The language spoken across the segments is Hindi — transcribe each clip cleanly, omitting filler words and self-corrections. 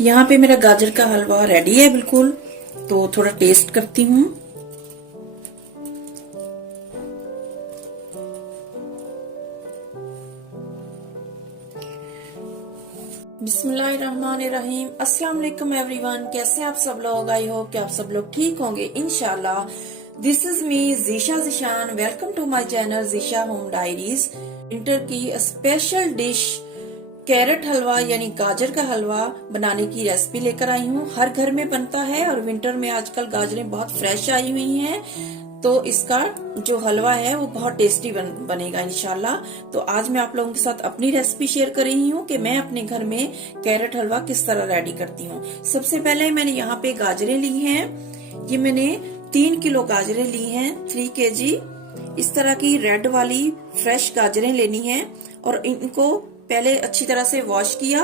यहाँ पे मेरा गाजर का हलवा रेडी है बिल्कुल। तो थोड़ा टेस्ट करती हूँ। बिस्मिल्लाहिर्रहमानिर्रहीम। अस्सलाम वालेकुम एवरीवन। कैसे आप सब लोग? आई होप कि आप सब लोग ठीक होंगे इंशाल्लाह। This is me Zeesha Zeeshan. Welcome to my channel Zeesha home diaries. Winter की स्पेशल डिश कैरेट हलवा यानी गाजर का हलवा बनाने की रेसिपी लेकर आई हूँ। हर घर में बनता है और विंटर में आजकल गाजरें बहुत फ्रेश आई हुई हैं, तो इसका जो हलवा है वो बहुत टेस्टी बनेगा इंशाल्लाह। तो आज मैं आप लोगों के साथ अपनी रेसिपी शेयर कर रही हूँ कि मैं अपने घर में कैरेट हलवा किस तरह रेडी करती हूँ। सबसे पहले मैंने यहाँ पे गाजरें ली हैं। ये मैंने 3 किलो गाजरें ली हैं, 3 kg। इस तरह की रेड वाली फ्रेश गाजरें लेनी है और इनको पहले अच्छी तरह से वॉश किया।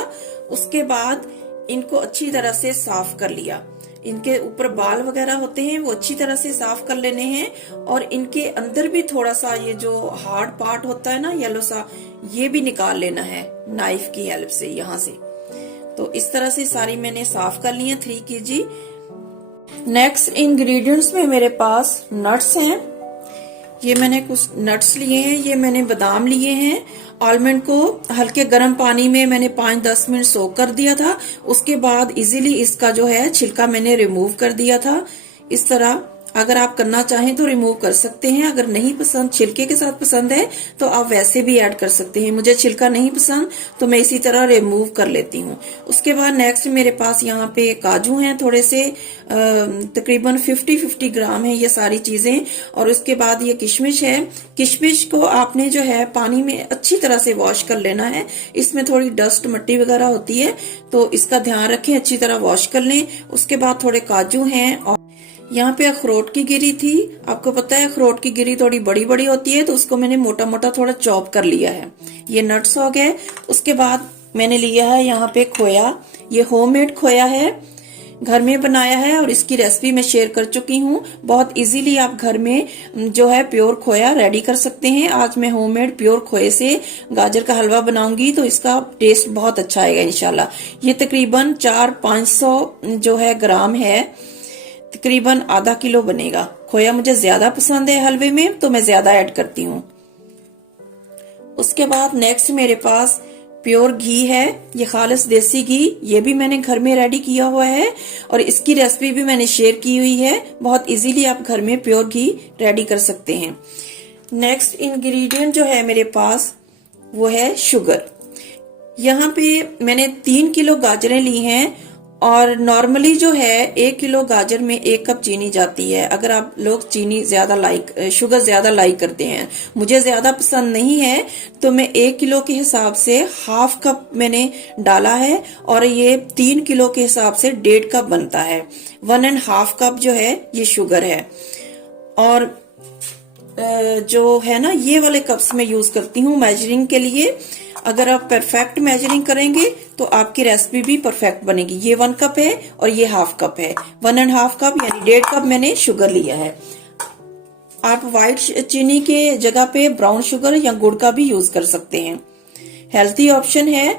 उसके बाद इनको अच्छी तरह से साफ कर लिया। इनके ऊपर बाल वगैरह होते हैं वो अच्छी तरह से साफ कर लेने हैं और इनके अंदर भी थोड़ा सा ये जो हार्ड पार्ट होता है ना, येलो सा, ये भी निकाल लेना है नाइफ की हेल्प से यहाँ से। तो इस तरह से सारी मैंने साफ कर ली है 3 kg। नेक्स्ट इंग्रेडिएंट्स में मेरे पास नट्स हैं। ये मैंने कुछ नट्स लिए हैं। ये मैंने बादाम लिए हैं। आलमंड को हल्के गर्म पानी में मैंने 5-10 मिनट सोक कर दिया था। उसके बाद इजीली इसका जो है छिलका मैंने रिमूव कर दिया था। इस तरह अगर आप करना चाहें तो रिमूव कर सकते हैं। अगर नहीं पसंद, छिलके के साथ पसंद है तो आप वैसे भी ऐड कर सकते हैं। मुझे छिलका नहीं पसंद तो मैं इसी तरह रिमूव कर लेती हूँ। उसके बाद नेक्स्ट मेरे पास यहाँ पे काजू हैं थोड़े से, तकरीबन 50-50 ग्राम है ये सारी चीजें। और उसके बाद ये किशमिश है। किशमिश को आपने जो है पानी में अच्छी तरह से वॉश कर लेना है। इसमें थोड़ी डस्ट मट्टी वगैरह होती है तो इसका ध्यान रखें, अच्छी तरह वॉश कर लें। उसके बाद थोड़े काजू हैं और यहाँ पे अखरोट की गिरी थी। आपको पता है अखरोट की गिरी थोड़ी बड़ी बड़ी होती है तो उसको मैंने मोटा मोटा थोड़ा चॉप कर लिया है। ये नट्स हो गए। उसके बाद मैंने लिया है यहाँ पे खोया। ये होममेड खोया है, घर में बनाया है और इसकी रेसिपी मैं शेयर कर चुकी हूँ। बहुत इजीली आप घर में जो है प्योर खोया रेडी कर सकते हैं। आज मैं होममेड प्योर खोए से गाजर का हलवा बनाऊंगी तो इसका टेस्ट बहुत अच्छा आएगा इंशाल्लाह। ये तकरीबन 400-500 जो है ग्राम है, तकरीबन आधा किलो बनेगा। खोया मुझे ज्यादा पसंद है हलवे में तो मैं ज्यादा ऐड करती हूँ। उसके बाद नेक्स्ट मेरे पास प्योर घी है। ये खालिस देसी घी, ये भी मैंने घर में रेडी किया हुआ है और इसकी रेसिपी भी मैंने शेयर की हुई है। बहुत इजीली आप घर में प्योर घी रेडी कर सकते हैं। नेक्स्ट इंग्रेडिएंट जो है मेरे पास वो है शुगर। यहाँ पे मैंने 3 किलो गाजरें ली हैं और नॉर्मली जो है 1 किलो गाजर में 1 कप चीनी जाती है। अगर आप लोग चीनी ज्यादा शुगर ज्यादा लाइक करते हैं, मुझे ज्यादा पसंद नहीं है तो मैं 1 किलो के हिसाब से हाफ कप मैंने डाला है और ये 3 किलो के हिसाब से 1.5 कप बनता है। 1.5 कप जो है ये शुगर है। और जो है ना ये वाले कप्स में यूज करती हूँ मेजरिंग के लिए। अगर आप परफेक्ट मेजरिंग करेंगे तो आपकी रेसिपी भी परफेक्ट बनेगी। ये 1 कप है और ये हाफ कप है। 1.5 कप यानी 1.5 कप मैंने शुगर लिया है। आप व्हाइट चीनी के जगह पे ब्राउन शुगर या गुड़ का भी यूज कर सकते हैं। हेल्थी ऑप्शन है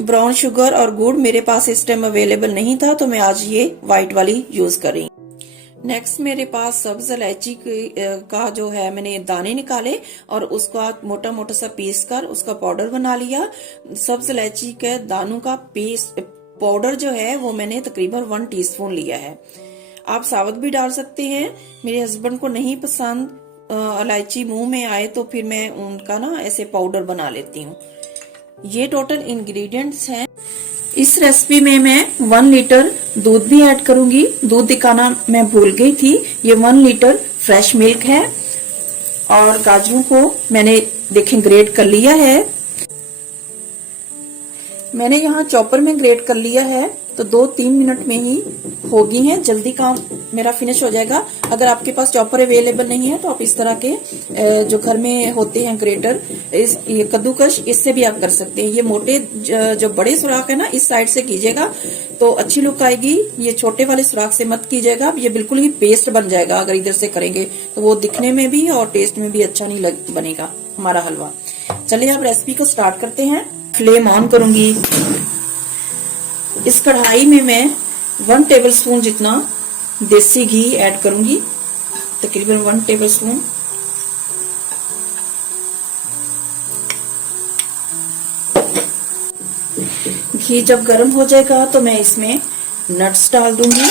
ब्राउन शुगर और गुड़। मेरे पास इस टाइम अवेलेबल नहीं था तो मैं आज ये व्हाइट वाली यूज कर रही हूँ। नेक्स्ट मेरे पास सब्ज इलायची का जो है मैंने दाने निकाले और उसका मोटा मोटा सा पीस कर उसका पाउडर बना लिया। सब्ज इलायची के दानों का पेस्ट पाउडर जो है वो मैंने तकरीबन 1 टीस्पून लिया है। आप साबुत भी डाल सकते हैं। मेरे हस्बैंड को नहीं पसंद इलायची मुंह में आए तो फिर मैं उनका ना ऐसे पाउडर बना लेती हूँ। ये टोटल इंग्रेडिएंट्स हैं। इस रेसिपी में मैं 1 लीटर दूध भी ऐड करूंगी। दूध दिखाना मैं भूल गई थी। ये 1 लीटर फ्रेश मिल्क है और काजू को मैंने देखें ग्रेट कर लिया है। मैंने यहाँ चॉपर में ग्रेट कर लिया है तो 2-3 मिनट में ही होगी है। जल्दी काम मेरा फिनिश हो जाएगा। अगर आपके पास चॉपर अवेलेबल नहीं है तो आप इस तरह के जो घर में होते हैं ग्रेटर, ये कद्दूकश, इससे भी आप कर सकते हैं। ये मोटे जो बड़े सुराख है ना इस साइड से कीजिएगा तो अच्छी लुक आएगी। ये छोटे वाले सुराख से मत कीजिएगा, ये बिल्कुल ही पेस्ट बन जाएगा। अगर इधर से करेंगे तो वो दिखने में भी और टेस्ट में भी अच्छा नहीं बनेगा हमारा हलवा। चलिए आप रेसिपी को स्टार्ट करते हैं। फ्लेम ऑन करूंगी। इस कढ़ाई में मैं 1 टेबलस्पून जितना देसी घी ऐड करूंगी, तकरीबन 1 टेबलस्पून। घी जब गर्म हो जाएगा तो मैं इसमें नट्स डाल दूंगी।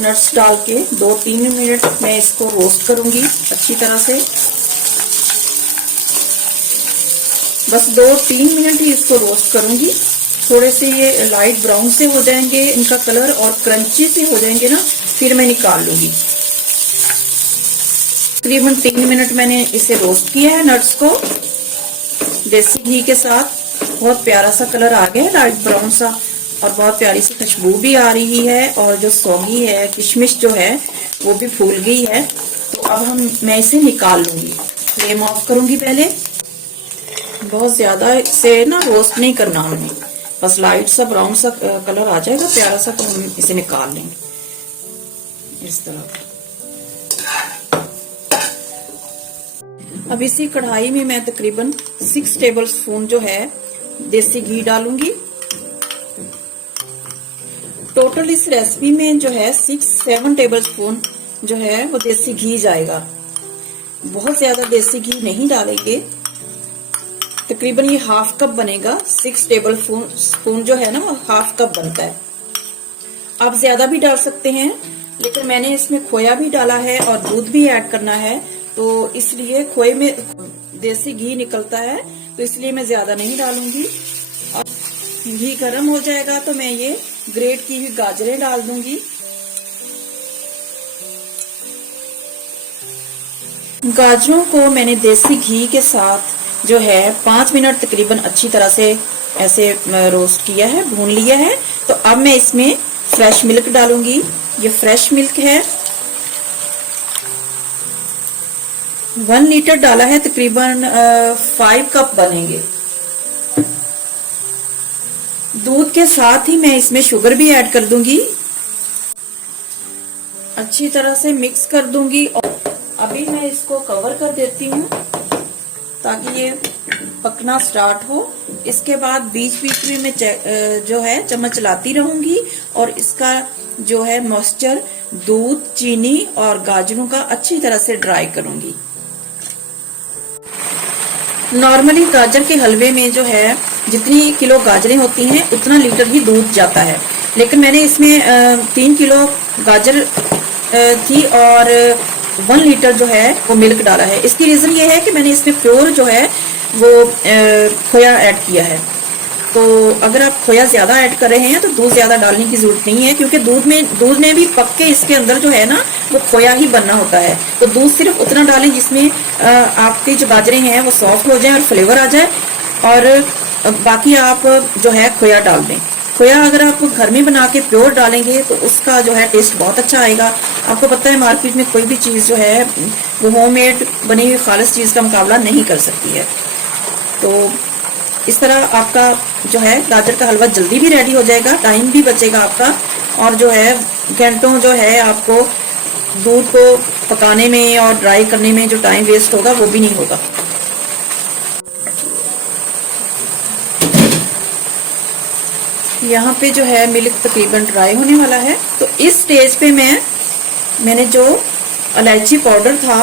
नट्स डाल के 2-3 मिनट मैं इसको रोस्ट करूंगी अच्छी तरह से। बस 2-3 मिनट ही इसको रोस्ट करूंगी। थोड़े से ये लाइट ब्राउन से हो जाएंगे इनका कलर और क्रंची से हो जाएंगे ना, फिर मैं निकाल लूंगी। तकरीबन 3 मिनट मैंने इसे रोस्ट किया है नट्स को देसी घी के साथ। बहुत प्यारा सा कलर आ गया है, लाइट ब्राउन सा, और बहुत प्यारी सी खुशबू भी आ रही है, और जो सौगी है किशमिश जो है वो भी फूल गई है। तो अब मैं इसे निकाल लूंगी। फ्लेम ऑफ करूंगी पहले। बहुत ज्यादा इसे ना रोस्ट नहीं करना हमें, बस लाइट सा ब्राउन सा कलर आ जाएगा प्यारा सा, तो हम इसे निकाल लेंगे इस तरह। अब इसी कढ़ाई में मैं तकरीबन 6 टेबलस्पून जो है देसी घी डालूंगी। टोटल इस रेसिपी में जो है 6-7 टेबलस्पून जो है वो देसी घी जाएगा। बहुत ज्यादा देसी घी नहीं डालेंगे, तकरीबन ये हाफ कप बनेगा। 6 टेबलस्पून जो है ना वो हाफ कप बनता है। आप ज्यादा भी डाल सकते हैं, लेकिन मैंने इसमें खोया भी डाला है और दूध भी ऐड करना है, तो इसलिए खोए में देसी घी निकलता है, तो इसलिए मैं ज्यादा नहीं डालूंगी। अब घी गर्म हो जाएगा तो मैं ये ग्रेट की हुई गाजरें डाल दूंगी। गाजरों को मैंने देसी घी के साथ जो है 5 मिनट तकरीबन अच्छी तरह से ऐसे रोस्ट किया है, भून लिया है। तो अब मैं इसमें फ्रेश मिल्क डालूंगी। ये फ्रेश मिल्क है, 1 लीटर डाला है, तकरीबन 5 कप बनेंगे। दूध के साथ ही मैं इसमें शुगर भी ऐड कर दूंगी, अच्छी तरह से मिक्स कर दूंगी। और अभी मैं इसको कवर कर देती हूँ ताकि ये पकना स्टार्ट हो। इसके बाद बीच बीच में मैं जो है चम्मच चलाती रहूंगी और इसका जो है मॉइस्चर दूध, चीनी और गाजरों का अच्छी तरह से ड्राई करूंगी। नॉर्मली गाजर के हलवे में जो है जितनी किलो गाजरें होती हैं उतना लीटर ही दूध जाता है, लेकिन मैंने इसमें 3 किलो गाजर थी और 1 लीटर जो है वो मिल्क डाला है। इसकी रीजन ये है कि मैंने इसमें प्योर जो है वो खोया ऐड किया है। तो अगर आप खोया ज्यादा ऐड कर रहे हैं तो दूध ज्यादा डालने की जरूरत नहीं है, क्योंकि दूध में भी पक के इसके अंदर जो है ना वो खोया ही बनना होता है। तो दूध सिर्फ उतना डालें जिसमें आपकी जो गाजरें हैं वो सॉफ्ट हो जाए और फ्लेवर आ जाए, और बाकी आप जो है खोया डाल दें। खोया अगर आप घर में बना के प्योर डालेंगे तो उसका जो है टेस्ट बहुत अच्छा आएगा। आपको पता है मार्केट में कोई भी चीज जो है वो होममेड बनी हुई खालिस चीज का मुकाबला नहीं कर सकती है। तो इस तरह आपका जो है गाजर का हलवा जल्दी भी रेडी हो जाएगा, टाइम भी बचेगा आपका, और जो है घंटों जो है आपको दूध को पकाने में और ड्राई करने में जो टाइम वेस्ट होगा वो भी नहीं होगा। यहाँ पे जो है मिल्क तकरीबन ड्राई होने वाला है। तो इस स्टेज पे मैंने जो इलायची पाउडर था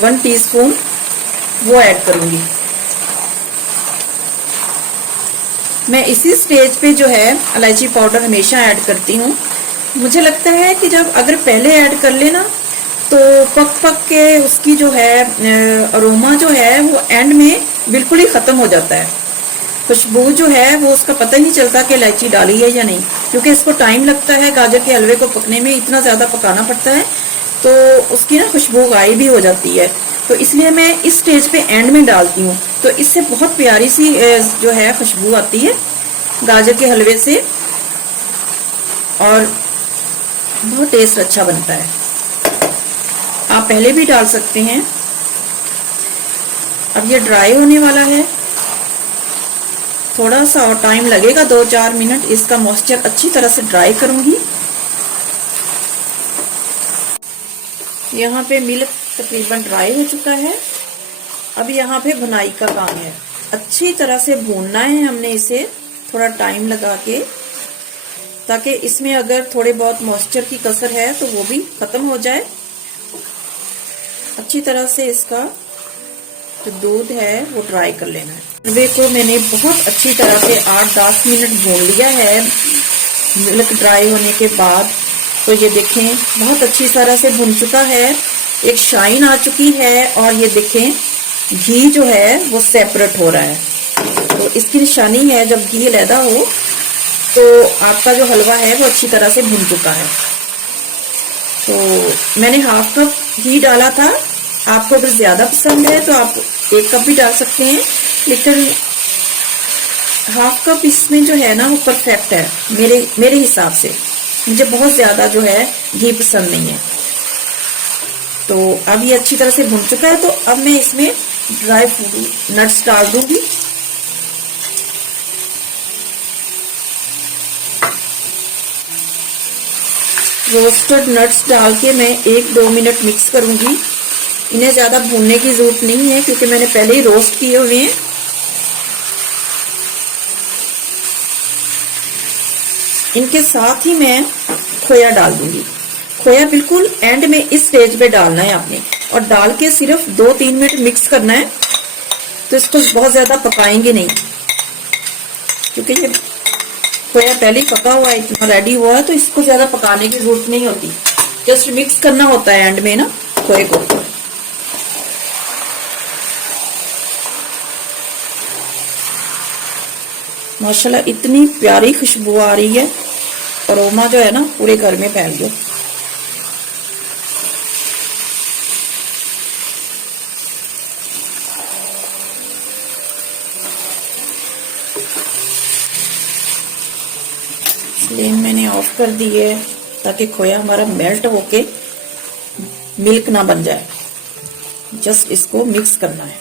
1 टीस्पून वो ऐड करूंगी। मैं इसी स्टेज पे जो है इलायची पाउडर हमेशा ऐड करती हूँ। मुझे लगता है कि जब अगर पहले ऐड कर लेना तो पक के उसकी जो है अरोमा जो है वो एंड में बिल्कुल ही खत्म हो जाता है। खुशबू जो है वो उसका पता ही नहीं चलता कि इलायची डाली है या नहीं, क्योंकि इसको टाइम लगता है गाजर के हलवे को पकने में, इतना ज्यादा पकाना पड़ता है, तो उसकी ना खुशबू गायब भी हो जाती है। तो इसलिए मैं इस स्टेज पे एंड में डालती हूँ, तो इससे बहुत प्यारी सी जो है खुशबू आती है गाजर के हलवे से, और बहुत टेस्ट अच्छा बनता है। आप पहले भी डाल सकते हैं। अब ये ड्राई होने वाला है, थोड़ा सा और टाइम लगेगा, 2-4 मिनट इसका मॉइस्चर अच्छी तरह से ड्राई करूंगी। यहाँ पे मिल्क तकरीबन ड्राई हो चुका है। अब यहाँ पे भुनाई का काम है, अच्छी तरह से भूनना है हमने इसे। थोड़ा टाइम लगा के, ताकि इसमें अगर थोड़े बहुत मॉइस्चर की कसर है तो वो भी खत्म हो जाए। अच्छी तरह से इसका जो दूध है वो ड्राई कर लेना है। हलवे को मैंने बहुत अच्छी तरह से 8-10 मिनट भून लिया है मिल्क ड्राई होने के बाद। तो ये देखें बहुत अच्छी तरह से भुन चुका है, एक शाइन आ चुकी है, और ये देखें घी जो है वो सेपरेट हो रहा है। तो इसकी निशानी है जब घी अलहदा हो तो आपका जो हलवा है वो अच्छी तरह से भुन चुका है। तो मैंने हाफ कप घी डाला था, आपको अगर ज्यादा पसंद है तो आप 1 कप भी डाल सकते हैं, लेकिन हाफ कप इसमें जो है ना वो परफेक्ट है मेरे हिसाब से। मुझे बहुत ज्यादा जो है घी पसंद नहीं है। तो अब ये अच्छी तरह से भुन चुका है, तो अब मैं इसमें ड्राई फ्रूट नट्स डाल दूंगी। रोस्टेड नट्स डाल के मैं 1-2 मिनट मिक्स करूंगी। इन्हें ज्यादा भूनने की जरूरत नहीं है क्योंकि मैंने पहले ही रोस्ट किए हुए हैं। इनके साथ ही मैं खोया डाल दूंगी। खोया बिल्कुल एंड में इस स्टेज पे डालना है आपने, और डाल के सिर्फ 2-3 मिनट मिक्स करना है। तो इसको बहुत ज्यादा पकाएंगे नहीं क्योंकि ये खोया पहले ही पका हुआ है, इतना रेडी हुआ है, तो इसको ज्यादा पकाने की जरूरत नहीं होती। जस्ट मिक्स करना होता है एंड में ना खोए को। माशाल्लाह इतनी प्यारी खुशबू आ रही है, अरोमा जो है ना पूरे घर में फैल गया। फ्लेम मैंने ऑफ कर दी है ताकि खोया हमारा मेल्ट होके मिल्क ना बन जाए। जस्ट इसको मिक्स करना है।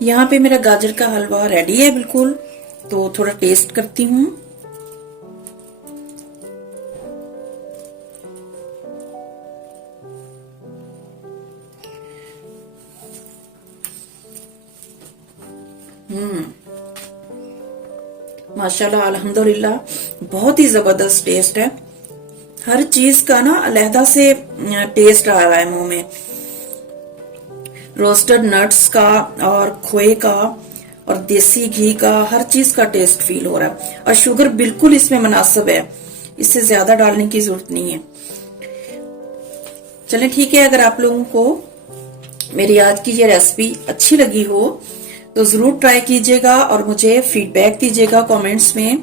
यहाँ पे मेरा गाजर का हलवा रेडी है बिल्कुल। तो थोड़ा टेस्ट करती हूँ। माशाल्लाह अल्हम्दुलिल्लाह बहुत ही जबरदस्त टेस्ट है। हर चीज का ना अलहदा से टेस्ट आ रहा है मुंह में। रोस्टेड नट्स का और खोए का और देसी घी का, हर चीज का टेस्ट फील हो रहा है। और शुगर बिल्कुल इसमें मुनासिब है, इससे ज्यादा डालने की जरूरत नहीं है। चलें ठीक है, अगर आप लोगों को मेरी आज की ये रेसिपी अच्छी लगी हो तो जरूर ट्राई कीजिएगा और मुझे फीडबैक दीजिएगा कमेंट्स में।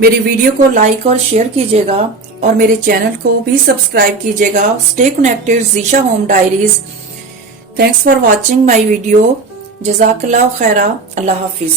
मेरी वीडियो को लाइक और शेयर कीजिएगा और मेरे चैनल को भी सब्सक्राइब कीजिएगा। Stay connected Zeesha home diaries. Thanks for watching my video. जज़ाकल्लाह खैरा। अल्लाह हाफिज।